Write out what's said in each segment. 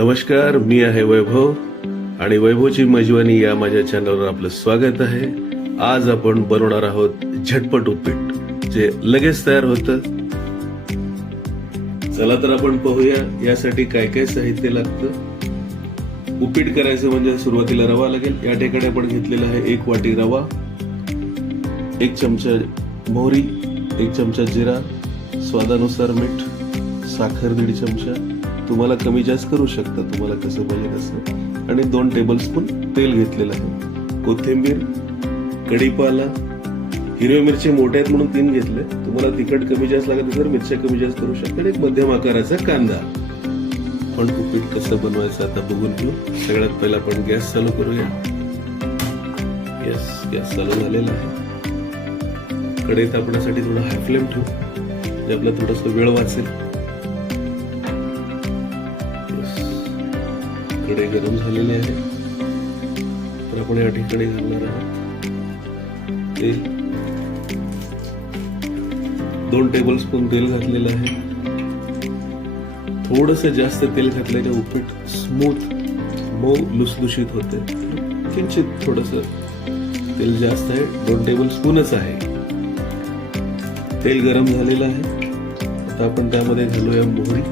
नमस्कार, मी आहे वैभव आणि वैभवची मेजवानी या माझ्या चॅनलवर आपलं स्वागत आहे. आज आपण बनवणार आहोत झटपट उपीट, जे लगेच तयार होतं. चला तर आपण पाहूया यासाठी काय काय साहित्य लागतं. उपीट करायचं म्हणजे सुरुवातीला रवा लागेल. या ठिकाणी आपण घेतलेला आहे 1 वाटी रवा, 1 चमचा मोहरी, 1 चमचा जिरा, स्वादानुसार मीठ, साखर 1.5 चमचा. तुम्हाला कमी जास्त करू शकता, तुम्हाला कसं पाहिजे तसं. आणि 2 टेबलस्पून तेल घेतलेलं आहे. कोथिंबीर, कढीपाला, हिरव्या मिरची मोठ्या आहेत म्हणून 3 घेतले. तुम्हाला तिखट कमी जास्त लागत तर मिरच्या कमी जास्त करू शकता. एक मध्यम आकाराचा कांदा. पण उपीट कसं बनवायचं आता बघून घेऊ. सगळ्यात पहिला आपण गॅस चालू करूया. गॅस चालू झालेला आहे. कढई तापण्यासाठी थोडा हाय फ्लेम ठेवू, म्हणजे आपला थोडासा वेळ वाचेल. कढई गरम झालेली आहे, तर आपण या ठिकाणी घालणार आहोत तेल. 2 टेबलस्पून तेल घातलेलं आहे. थोडस जास्त तेल घातल्याने उपीट स्मूथ, मऊ, लुसलुशीत होते. किंचित थोडस तेल जास्त आहे, 2 टेबलस्पूनच आहे. तेल गरम झालेलं आहे. आता आपण त्यामध्ये घालूया मोहरी.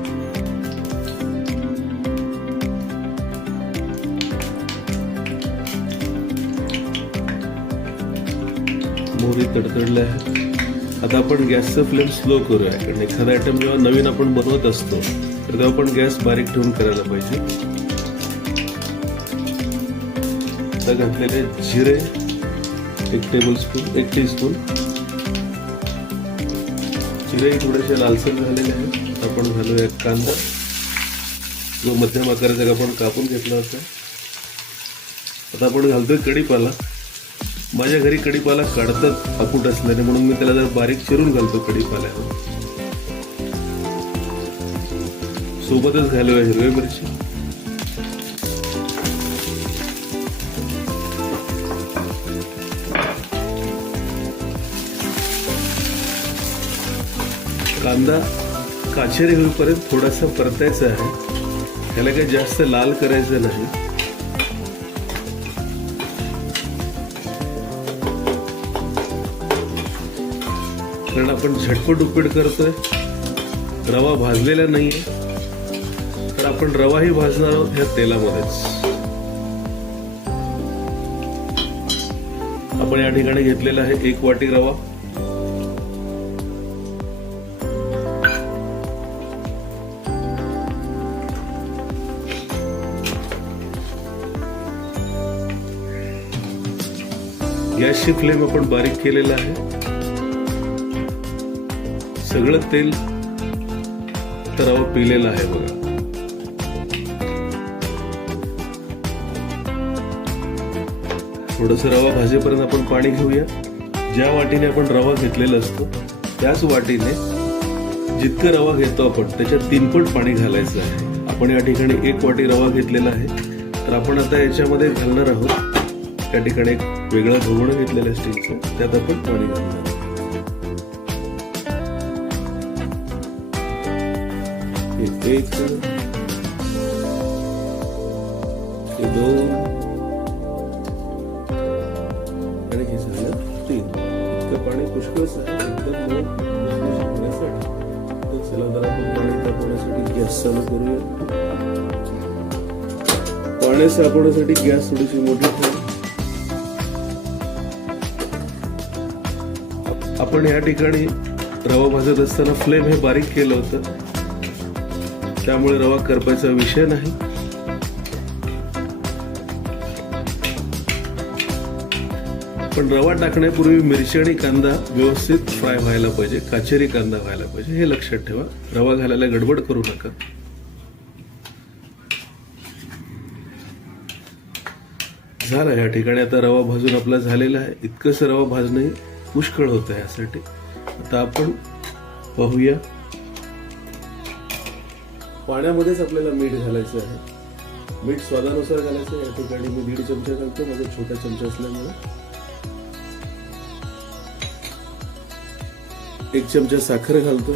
मोहरी तडतडले आहे. आता आपण गॅसचा फ्लेम स्लो करूया, कारण एखादा आयटम जेव्हा नवीन आपण बनवत असतो तर तेव्हा आपण गॅस बारीक ठेवून करायला पाहिजे. आता घातलेले जिरे 1 टीस्पून. जिरे थोडेसे लालसर झालेले आहेत. आपण घालूया कांदा, जो मध्यम आकाराचा आपण कापून घेतला होता. आता आपण घालतोय कढीपाला. माझ्या घरी कढीपाला काढतात अकूट असल्याने, म्हणून मी त्याला जर बारीक चिरून घालतो कढीपाल्यावर. सोबतच घालूया हिरव्या मिरची. कांदा काचेरी होईपर्यंत थोडासा परतायचा आहे. त्याला काही जास्त लाल करायचं नाही. कारण आपण झटपट उपीट करतोय, रवा भाजलेला नाहीये, तर आपण रवाही भाजणार आहोत ह्या तेलामध्येच. आपण या ठिकाणी घेतलेला आहे 1 वाटी रवा. गॅसची फ्लेम आपण बारीक केलेला आहे. सगळं तेल रवा पिलेला आहे बघा. थोडस रवा भाजेपर्यंत आपण पाणी घेऊया. ज्या वाटीने आपण रवा घेतलेला असतो त्याच वाटीने जितकं रवा घेतो आपण त्याच्यात 3 पट पाणी घालायचं आहे. आपण या ठिकाणी 1 वाटी रवा घेतलेला आहे, तर आपण आता याच्यामध्ये घालणार आहोत. त्या ठिकाणी एक वेगळं घोगणं घेतलेलं स्टीलचं, त्यात आपण पाणी घालणार आहोत. हे 1, हे 2 आणि हे झालं 3. इतकं पाणी पुष्कळच आहे एकदम होण्यासाठी. तर चला जरा आपण पाणी तापवण्यासाठी गॅस चालू करूया. पाणी तापवण्यासाठी गॅस थोडीशी मोठी ठेवू. आपण या ठिकाणी रवा भाजत असताना फ्लेम हे बारीक केलं होतं, त्यामुळे रवा करपायचा विषय नाही. पण रवा टाकण्यापूर्वी मिरची आणि कांदा व्यवस्थित फ्राय व्हायला पाहिजे, काचेरी कांदा व्हायला पाहिजे, हे लक्षात ठेवा. रवा घालायला गडबड करू नका. झाला या ठिकाणी. आता रवा भाजून आपला झालेला आहे. इतकंच रवा भाजणं पुष्कळ होतं यासाठी. आता आपण पाहूया. पाण्यामध्येच आपल्याला मीठ घालायचं आहे. मीठ स्वादानुसार घालायचं. या ठिकाणी मी 1.5 चमचा घालतो, माझा छोटा चमचा असल्यामुळे. 1 चमचा साखर घालतो.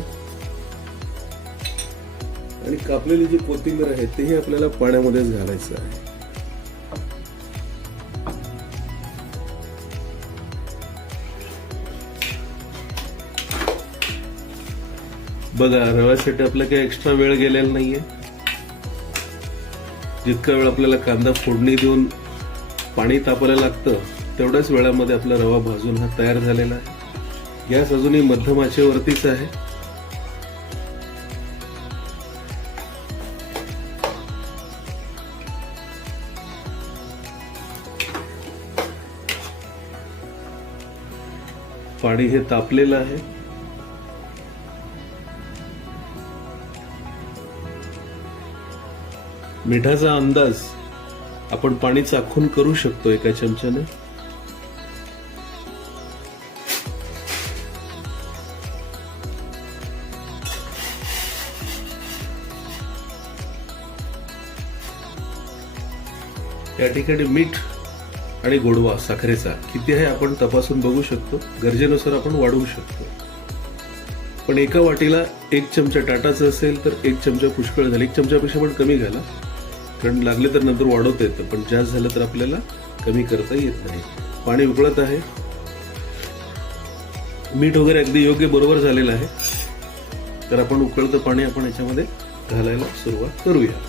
आणि कापलेली जी कोथिंबीर आहे तेही आपल्याला पाण्यामध्येच घालायचं आहे. बघा, रव्यासाठी आपला काही एक्स्ट्रा वेळ गेलेला नाहीये. जितका वेळ आपल्याला कांदा फोडणी देऊन पाणी तापायला लागतं तेवढ्याच वेळामध्ये आपला रवा भाजून हा तयार झालेला आहे. गॅस अजूनही मध्यम आचेवरतीच आहे. पाणी हे तापलेलं आहे. मिठाचा अंदाज आपण पाणी चाखून करू शकतो एका चमच्याने. या ठिकाणी मीठ आणि गोडवा साखरेचा किती आहे आपण तपासून बघू शकतो. गरजेनुसार आपण वाढवू शकतो. पण एका वाटीला 1 चमचा टाटाचं असेल तर 1 चमचा पुष्कळ झाला. 1 चमच्यापेक्षा पण कमी घाला, कारण लागले तर नंतर वाढवता येतं, पण जास्त झालं तर आपल्याला कमी करता येत नाही. पाणी उकळत आहे. मीठ वगैरे अगदी योग्य बरोबर झालेलं आहे. तर आपण उकळतं पाणी आपण याच्यामध्ये घालायला सुरुवात करूया.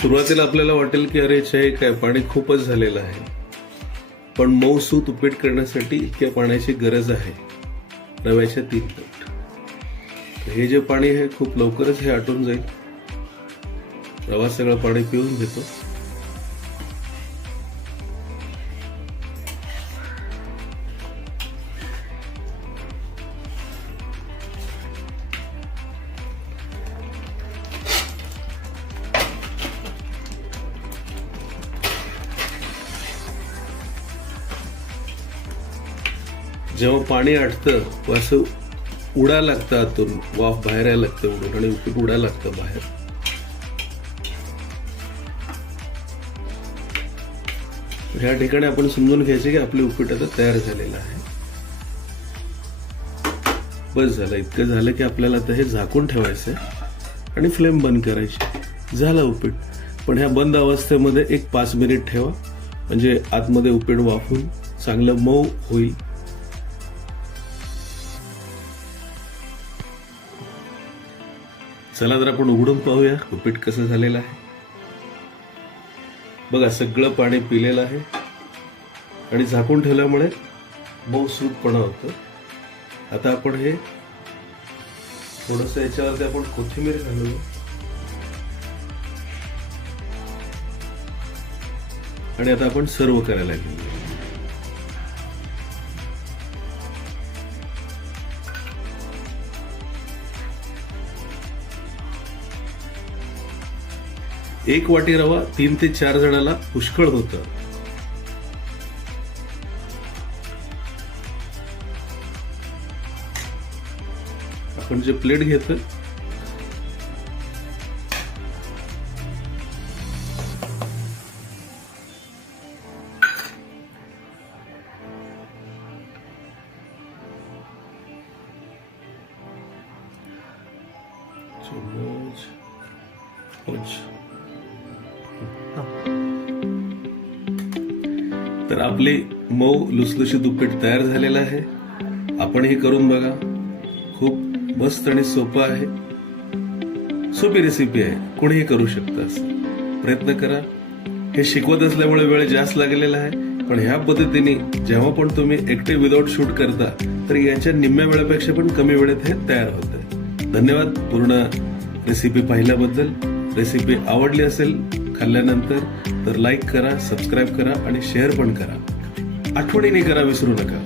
सुरुवातीला आपल्याला वाटेल की अरे हे काय पाणी खूपच झालेलं आहे, पण मऊसूत उपीट करण्यासाठी इतक्या पाण्याची गरज आहे, रव्याच्या 3 पट. हे जे पाणी आहे खूप लवकरच हे आटून जाईल. रवा सगळं पाणी पिऊन घेतो. जेव्हा पाणी आटतं असं उडायला लागतं आतून, वाफ बाहेर यायला लागतं उडून आणि उपीट उडायला लागतं बाहेर. ह्या ठिकाणी आपण समजून घ्यायचे की आपले उपीट आता तयार झालेलं आहे. बस झालं. इतकं झालं की आपल्याला आता हे झाकून ठेवायचं आणि फ्लेम बंद करायची. झालं उपीट. पण ह्या बंद अवस्थेमध्ये एक 5 मिनिट ठेवा, म्हणजे आतमध्ये उपीट वाफून चांगलं मऊ होईल. चला तर आपण उघडून पाहूया उपीट कसं झालेलं आहे. बघा, सगळं पाणी पिलेलं आहे आणि झाकून ठेवल्यामुळे मऊसूतपणा होतं. आता आपण हे थोडंसं याच्यावरती आपण कोथिंबीर घालूया आणि आता आपण सर्व करायला घेऊया. एक वाटी रवा 3 ते 4 जणांना पुष्कळ होतं. आपण जे प्लेट घेतोय तर आपले मऊ लुसलुशीत उपीट तयार झालेलं आहे. आपण हे करून बघा. खूप मस्त आणि सोपं आहे. सोपी रेसिपी आहे. कोणीही करू शकतं. असं प्रयत्न करा. हे शिकवत असल्यामुळे वेळ जास्त लागलेला आहे, पण ह्या पद्धतीने जेव्हा पण तुम्ही एकटे विदाऊट शूट करता तर याच्या निम्म्या वेळेपेक्षा पण कमी वेळेत हे तयार होतं. धन्यवाद पूर्ण रेसिपी पाहिल्याबद्दल. रेसिपी आवडली असेल खाल्ल्यानंतर तर लाईक करा, सबस्क्राईब करा आणि शेअर पण करा. आठवणीने करा, विसरू नका.